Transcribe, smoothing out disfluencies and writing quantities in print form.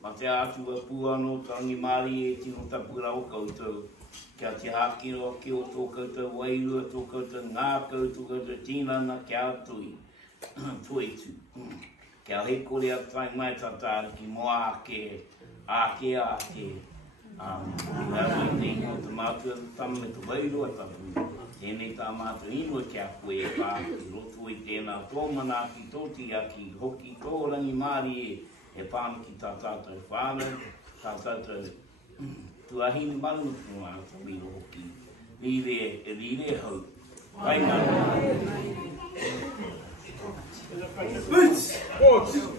Ma te atu a puano tangi mari e tino tapura o koutou. Kia te hakiro ki o tō koutou wairu, tō koutou ngā koutou koutou tīnana kia atui. Tuitu. Kia he kore a tai mai tatara ki moa ake, ake. Nāri nei o te mātua tamu me te wairu a tapu. Tēnei tā mātua inua kia koe e pāki. Roto i tēnā tōmana ki tōti aki, hoki tō rangi mari e pāna ki tā tātou whānau, tā tātou tuahini manu tūnā tā miro hoki. Rire hau. Pai mana. Boots!